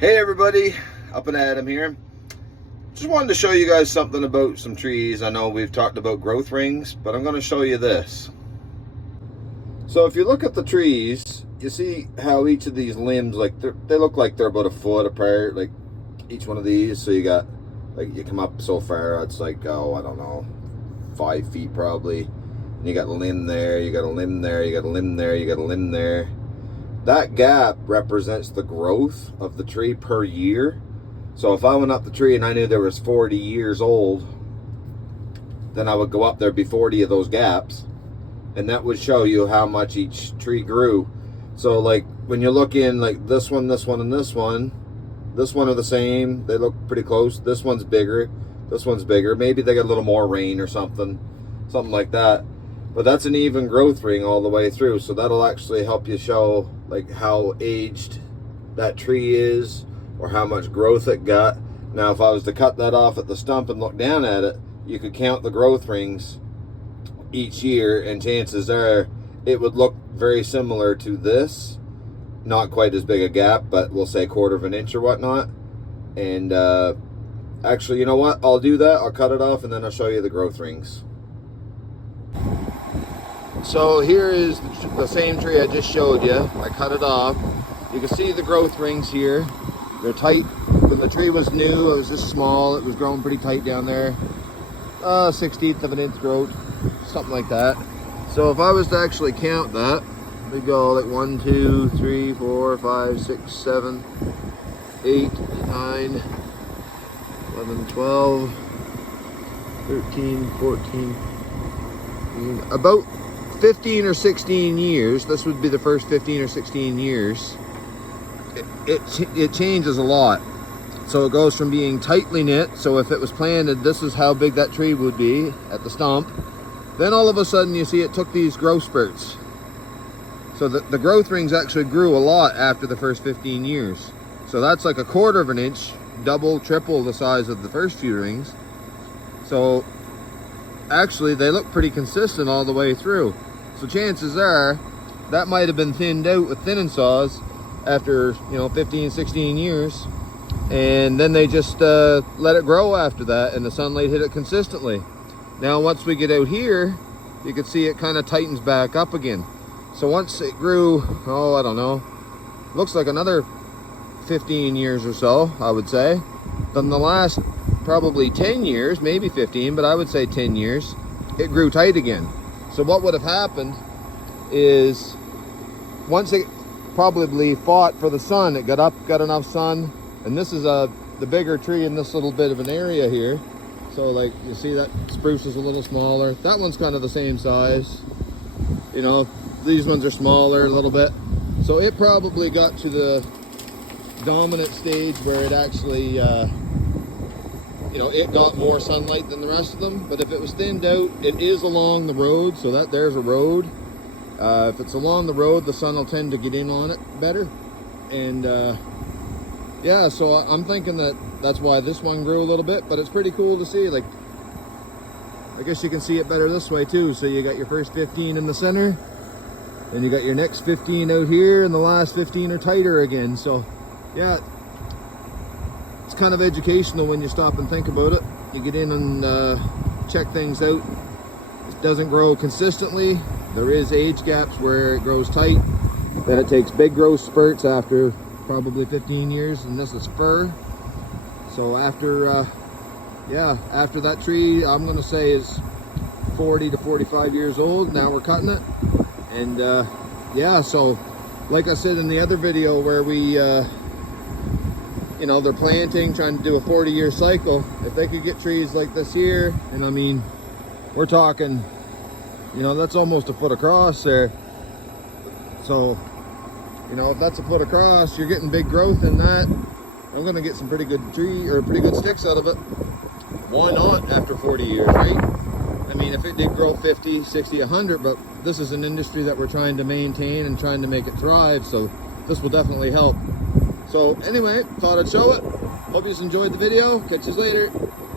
Hey everybody, Up and Adam here. Just wanted to show you guys something about some trees. I know we've talked about growth rings, but I'm going to show you this. So if you look at the trees, you see how each of these limbs, like they look like they're about a foot apart, like each one of these. So you got, like, you come up so far, it's like, oh, I don't know, 5 feet probably. And you got a limb there, you got a limb there, you got a limb there, you got a limb there. That gap represents the growth of the tree per year. So if I went up the tree and I knew there was 40 years old, then I would go up there be 40 of those gaps, and that would show you how much each tree grew. So like when you look in, like this one, and this one are the same. They look pretty close. This one's bigger, this one's bigger. Maybe they got a little more rain or something like that. But that's an even growth ring all the way through. So that'll actually help you show like how aged that tree is or how much growth it got. Now, if I was to cut that off at the stump and look down at it, you could count the growth rings each year, and chances are it would look very similar to this. Not quite as big a gap, but we'll say 1/4 of an inch or whatnot. And actually, you know what? I'll do that. I'll cut it off and then I'll show you the growth rings. So here is the same tree I just showed you. I cut it off. You can see the growth rings here. They're tight. When the tree was new, it was just small. It was growing pretty tight down there. 1/16 of an inch growth, something like that. So if I was to actually count that, we go like 1, 2, 3, 4, 5, 6, 7, 8, 9, 11, 12, 13, 14, 15, about 15 or 16 years. This would be the first 15 or 16 years. It changes a lot. So it goes from being tightly knit. So if it was planted, this is how big that tree would be at the stump. Then all of a sudden you see it took these growth spurts. So the growth rings actually grew a lot after the first 15 years. So that's like 1/4 of an inch, double, triple the size of the first few rings. So actually they look pretty consistent all the way through. So chances are that might have been thinned out with thinning saws after, 15, 16 years. And then they just let it grow after that, and the sunlight hit it consistently. Now once we get out here, you can see it kind of tightens back up again. So once it grew, I don't know, looks like another 15 years or so, I would say. Then the last probably 10 years, maybe 15, but I would say 10 years, it grew tight again. So what would have happened is once it probably fought for the sun, it got up, got enough sun, and this is the bigger tree in this little bit of an area here. So like you see that spruce is a little smaller. That one's kind of the same size. These ones are smaller a little bit. So it probably got to the dominant stage where it actually it got more sunlight than the rest of them. But if it was thinned out, it is along the road, so that there's a road. If it's along the road, the sun will tend to get in on it better. And yeah, so I'm thinking that's why this one grew a little bit, but it's pretty cool to see. Like, I guess you can see it better this way too. So you got your first 15 in the center, then you got your next 15 out here, and the last 15 are tighter again. So yeah, it's kind of educational when you stop and think about it. You get in and check things out. It doesn't grow consistently. There is age gaps where it grows tight. Then it takes big growth spurts after probably 15 years, and this is fir. So after that tree, I'm gonna say is 40 to 45 years old. Now we're cutting it. And yeah, so like I said in the other video where we they're planting, trying to do a 40-year cycle. If they could get trees like this here, and I mean, we're talking, that's almost a foot across there. So, if that's a foot across, you're getting big growth in that. I'm gonna get some pretty good pretty good sticks out of it. Why not after 40 years, right? I mean, if it did grow 50, 60, 100, but this is an industry that we're trying to maintain and trying to make it thrive, so this will definitely help. So anyway, thought I'd show it. Hope you enjoyed the video. Catch you later.